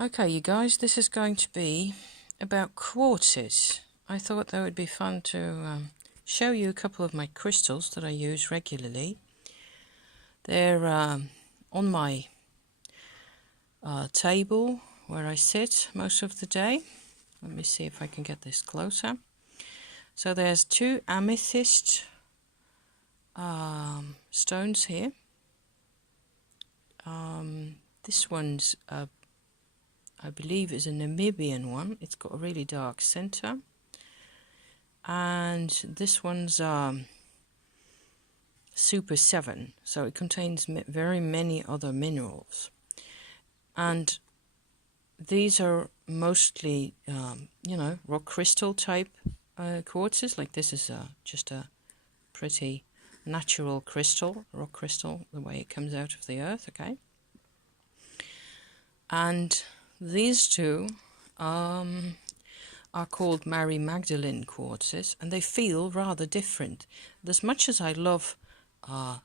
Okay, you guys, this is going to be about quartzes. I thought that would be fun to show you a couple of my crystals that I use regularly. They're on my table where I sit most of the day. Let me see if I can get this closer. So there's two amethyst stones here. This one's I believe is a Namibian one. It's got a really dark center. And this one's Super 7, so it contains very many other minerals. And these are mostly, rock crystal type quartzes. Like this is just a pretty natural crystal, rock crystal, the way it comes out of the earth, okay? And these two are called Magdalene quartzes, and they feel rather different. And as much as I love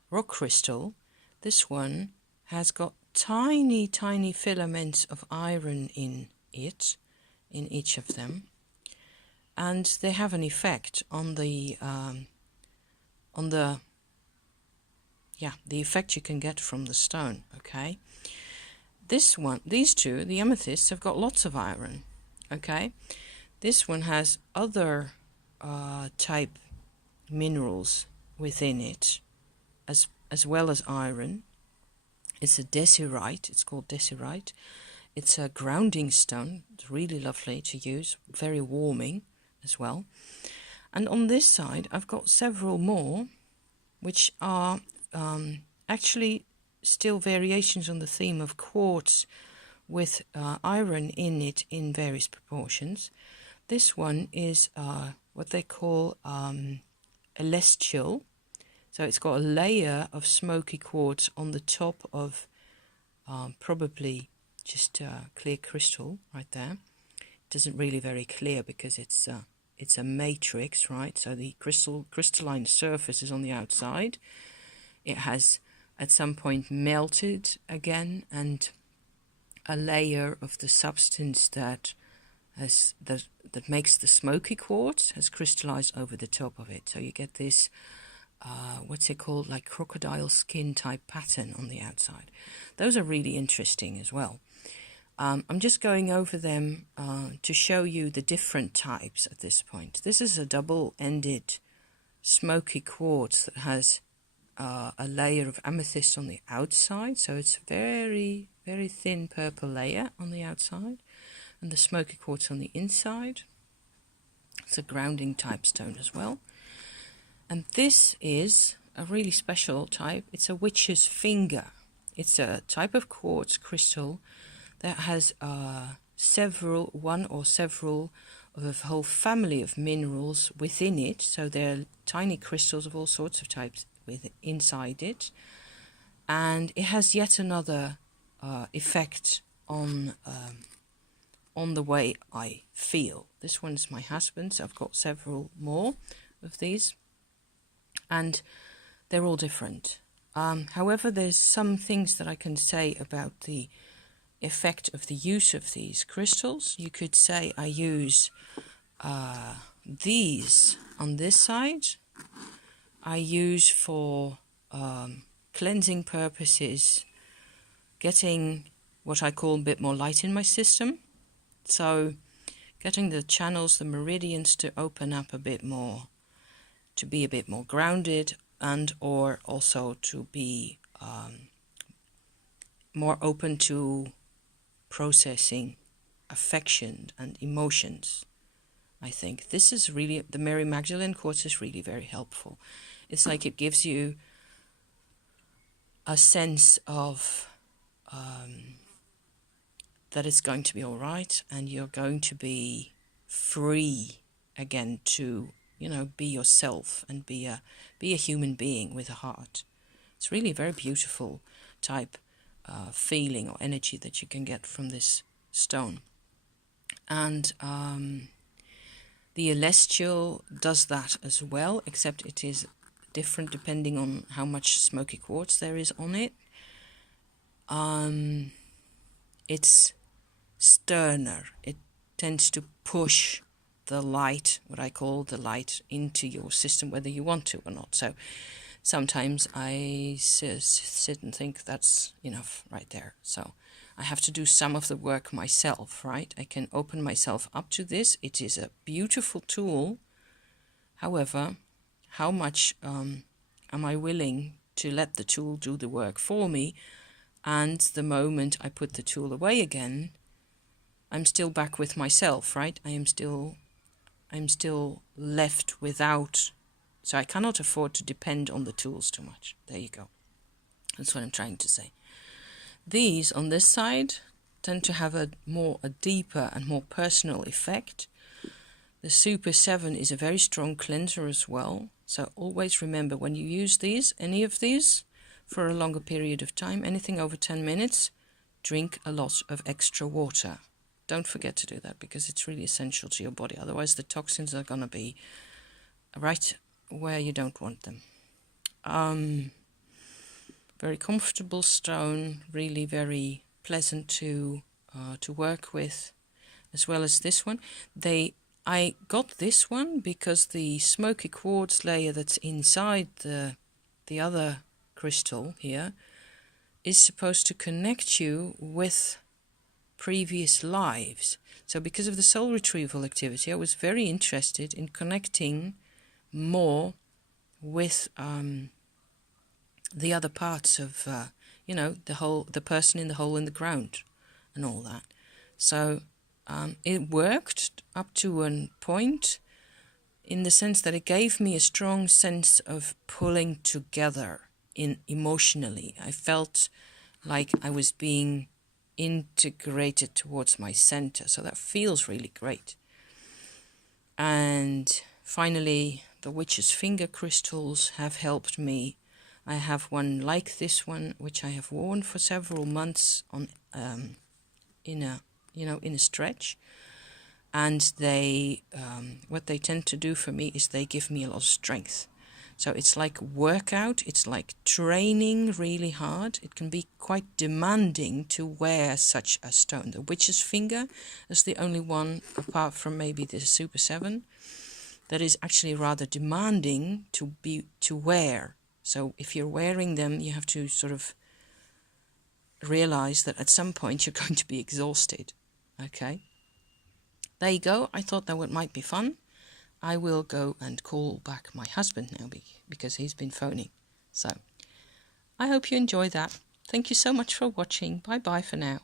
rock crystal, this one has got tiny filaments of iron in it, in each of them, and they have an effect on the effect you can get from the stone, okay? These two, the amethysts, have got lots of iron, okay? This one has other type minerals within it, as well as iron. It's a desirite. It's called desirite. It's a grounding stone. It's really lovely to use, very warming as well. And on this side, I've got several more, which are actually still variations on the theme of quartz with iron in it in various proportions. This one is what they call elestial. So it's got a layer of smoky quartz on the top of probably just clear crystal right there. It doesn't really very clear because it's a matrix, right? So the crystalline surface is on the outside. It has at some point melted again, and a layer of the substance that makes the smoky quartz has crystallized over the top of it. So you get this what's it called, like crocodile skin type pattern on the outside. Those are really interesting as well. I'm just going over them to show you the different types at this point. This is a double-ended smoky quartz that has a layer of amethyst on the outside, so it's a very thin purple layer on the outside, and the smoky quartz on the inside. It's a grounding type stone as well. And this is a really special type. It's a witch's finger. It's a type of quartz crystal that has one or several of a whole family of minerals within it. So there are tiny crystals of all sorts of types inside it. And it has yet another effect on the way I feel. This one's my husband's. I've got several more of these, and they're all different. However, there's some things that I can say about the effect of the use of these crystals. You could say I use these on this side. I use for cleansing purposes, getting what I call a bit more light in my system. So getting the channels, the meridians to open up a bit more, to be a bit more grounded, and or also to be more open to processing affection and emotions. I think this is really, the Mary Magdalene quartz is really very helpful. It's like it gives you a sense of that it's going to be all right, and you're going to be free again to, be yourself and be a human being with a heart. It's really a very beautiful type feeling or energy that you can get from this stone. And the elestial does that as well, except it is different depending on how much smoky quartz there is on it. It's sterner. It tends to push the light, what I call the light, into your system, whether you want to or not. So sometimes I sit and think that's enough right there. So I have to do some of the work myself, right? I can open myself up to this. It is a beautiful tool. However, how much am I willing to let the tool do the work for me? And the moment I put the tool away again, I'm still back with myself, right? I'm still left without, so I cannot afford to depend on the tools too much. There you go. That's what I'm trying to say. These on this side tend to have a deeper and more personal effect. The Super 7 is a very strong cleanser as well. So always remember, when you use these, any of these, for a longer period of time, anything over 10 minutes, drink a lot of extra water. Don't forget to do that, because it's really essential to your body. Otherwise the toxins are going to be right where you don't want them. Very comfortable stone, really very pleasant to work with, as well as this one. I got this one because the smoky quartz layer that's inside the other crystal here is supposed to connect you with previous lives. So because of the soul retrieval activity, I was very interested in connecting more with the other parts of the person in the hole in the ground and all that. So it worked up to a point, in the sense that it gave me a strong sense of pulling together emotionally. I felt like I was being integrated towards my center, so that feels really great. And finally, the witch's finger crystals have helped me. I have one like this one, which I have worn for several months on in a stretch, and they what they tend to do for me is they give me a lot of strength. So it's like workout, it's like training really hard. It can be quite demanding to wear such a stone. The witch's finger is the only one, apart from maybe the Super 7, that is actually rather demanding to wear. So if you're wearing them, you have to sort of realize that at some point you're going to be exhausted. Okay, there you go. I thought that might be fun. I will go and call back my husband now because he's been phoning. So I hope you enjoy that. Thank you so much for watching. Bye bye for now.